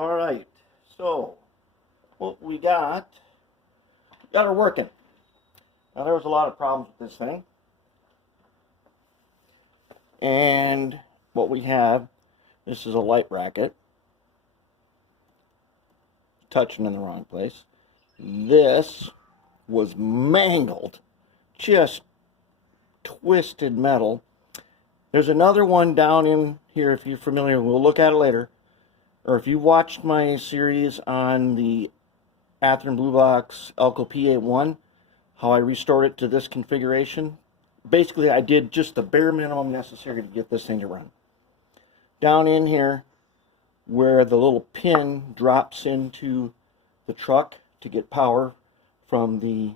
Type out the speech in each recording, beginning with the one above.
All right, so what we got her working. Now there was a lot of problems with this thing, and what we have, this is a light bracket touching in the wrong place. This was mangled, just twisted metal. There's another one down in here if you're familiar. We'll look at it later. Or if you watched my series on the Athearn Blue Box Elco P81, how I restored it to this configuration. Basically, I did just the bare minimum necessary to get this thing to run. Down in here, where the little pin drops into the truck to get power from the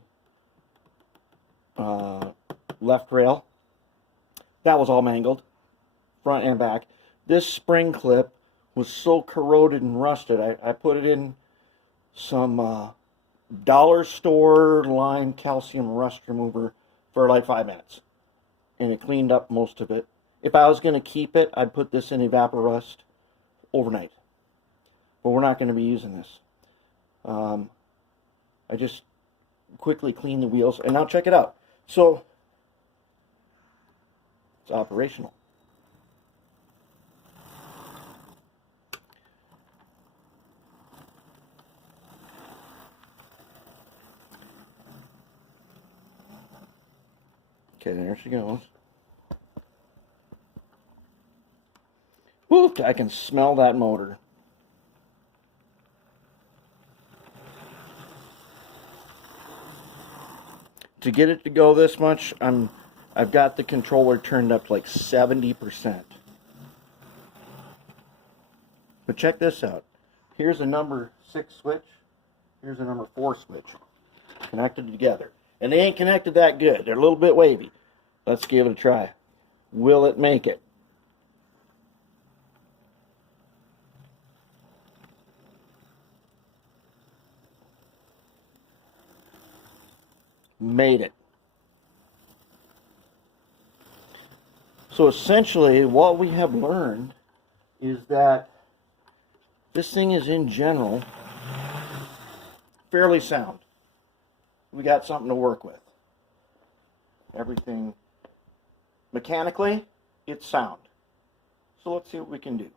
left rail, that was all mangled, front and back. This spring clip was so corroded and rusted, I put it in some dollar store line calcium rust remover for like 5 minutes, and it cleaned up most of it. If I was going to keep it, I'd put this in Evaporust overnight, but we're not going to be using this. I just quickly cleaned the wheels, and now check it out. So it's operational. Okay, there she goes. Woo, I can smell that motor. To get it to go this much, I've got the controller turned up to like 70%. But check this out. Here's a number 6 switch. Here's a number 4 switch. Connected together. And they ain't connected that good. They're a little bit wavy. Let's give it a try. Will it make it? Made it. So essentially what we have learned is that this thing is in general fairly sound. We got something to work with. Everything mechanically, it's sound. So let's see what we can do.